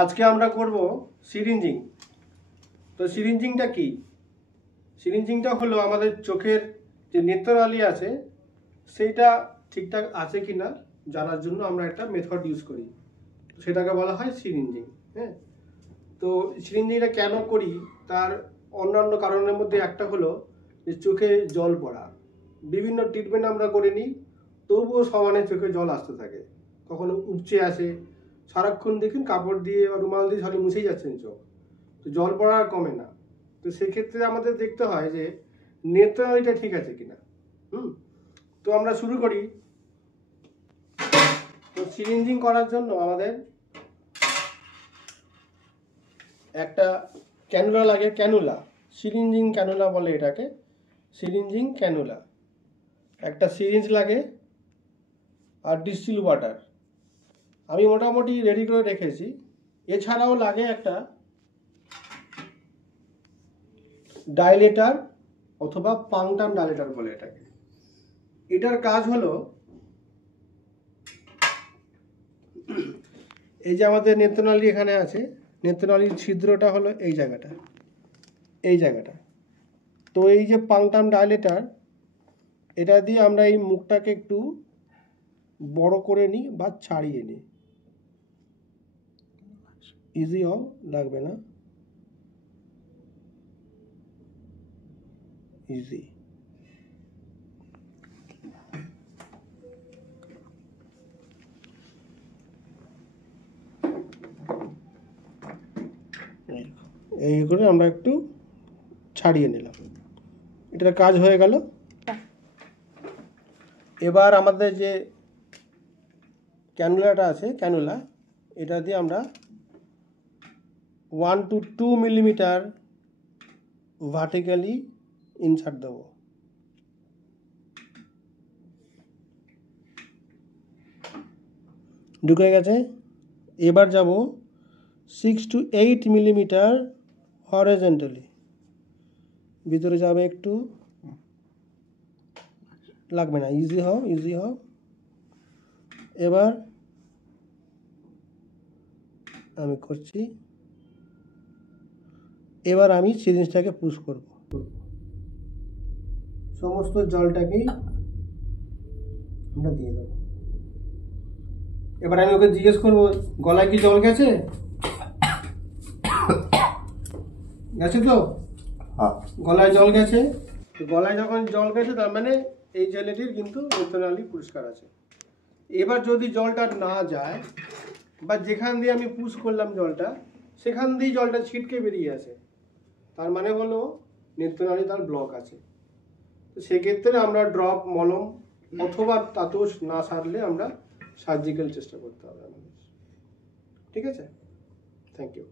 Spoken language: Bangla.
আজকে আমরা করব সিরিঞ্জিং। তো সিরিঞ্জিংটা কি? সিরিঞ্জিংটা হলো আমাদের চোখের যে নেত্রনালী আছে সেইটা ঠিকঠাক আছে কিনা জানার জন্য আমরা একটা মেথড ইউজ করি, সেটাকে বলা হয় সিরিঞ্জিং। হ্যাঁ, তো সিরিঞ্জিংটা কেন করি তার অন্যান্য কারণের মধ্যে একটা হলো যে চোখে জল পড়া। বিভিন্ন ট্রিটমেন্ট আমরা করে নিই, তবুও সমানে চোখে জল আসতে থাকে, কখনো উপচে আসে, সারাক্ষণ দেখুন কাপড় দিয়ে বা রুমাল দিয়ে সারা মুছেই যাচ্ছেন চোখ, তো জল পড়া আর কমে না। তো সেক্ষেত্রে আমাদের দেখতে হয় যে নেত্রনালীটা ঠিক আছে কিনা। তো আমরা শুরু করি। তো সিরিঞ্জিং করার জন্য আমাদের একটা ক্যানুলা লাগে, ক্যানুলা, সিরিঞ্জিং ক্যানুলা বলে এটাকে, সিরিঞ্জিং ক্যানুলা। একটা সিরিঞ্জ লাগে আর ডিস্টিল ওয়াটার আমি মোটামুটি রেডি করে রেখেছি। এছাড়াও লাগে একটা ডাইলেটার অথবা পাংটাম ডাইলেটার বলে এটাকে। এটার কাজ হলো, এই যে আমাদের নেত্রনালী এখানে আছে, নেত্রনালীর ছিদ্রটা হলো এই জায়গাটা, এই জায়গাটা। তো এই যে পাংটাম ডাইলেটার, এটা দিয়ে আমরা এই মুখটাকে একটু বড় করে নিই বা ছাড়িয়ে নিই। ইজি হও, লাগবে না, ইজি। এই করে আমরা একটু ছাড়িয়ে নিলাম, এটার কাজ হয়ে গেল। এবার আমাদের যে ক্যানুলাটা আছে, ক্যানুলা, এটা দিয়ে আমরা 1 to 2 মিলিমিটার ভার্টিক্যালি ইনসার্ট দেবো। ঢুকে গেছে। এবার যাব 6 to 8 মিলিমিটার হরিজন্টালি, ভিতরে যাবে একটু, লাগবে না, ইজি হও, ইজি হও। এবার আমি করছি, এবার আমি সিরিঞ্জটাকে পুশ করব, সমস্ত জলটাকেই আমরা দিয়ে দেবো। এবার আমি ওকে জিজ্ঞেস করবো, গলায় কি জল গেছে? গেছে তো? গলায় জল গেছে। গলায় যখন জল গেছে তার মানে এই ছেলেটির কিন্তু নেত্রনালী পরিষ্কার আছে। এবার যদি জলটা না যায় বা যেখান দিয়ে আমি পুশ করলাম জলটা, সেখান দিয়ে জলটা ছিটকে বেরিয়ে আসে, তার মানে হলো নেত্রনালী তার ব্লক আছে। তো সেক্ষেত্রে আমরা ড্রপ, মলম অথবা তাতেও না সারলে আমরা সার্জিক্যাল চেষ্টা করতে হবে আমাদের। ঠিক আছে, থ্যাংক ইউ।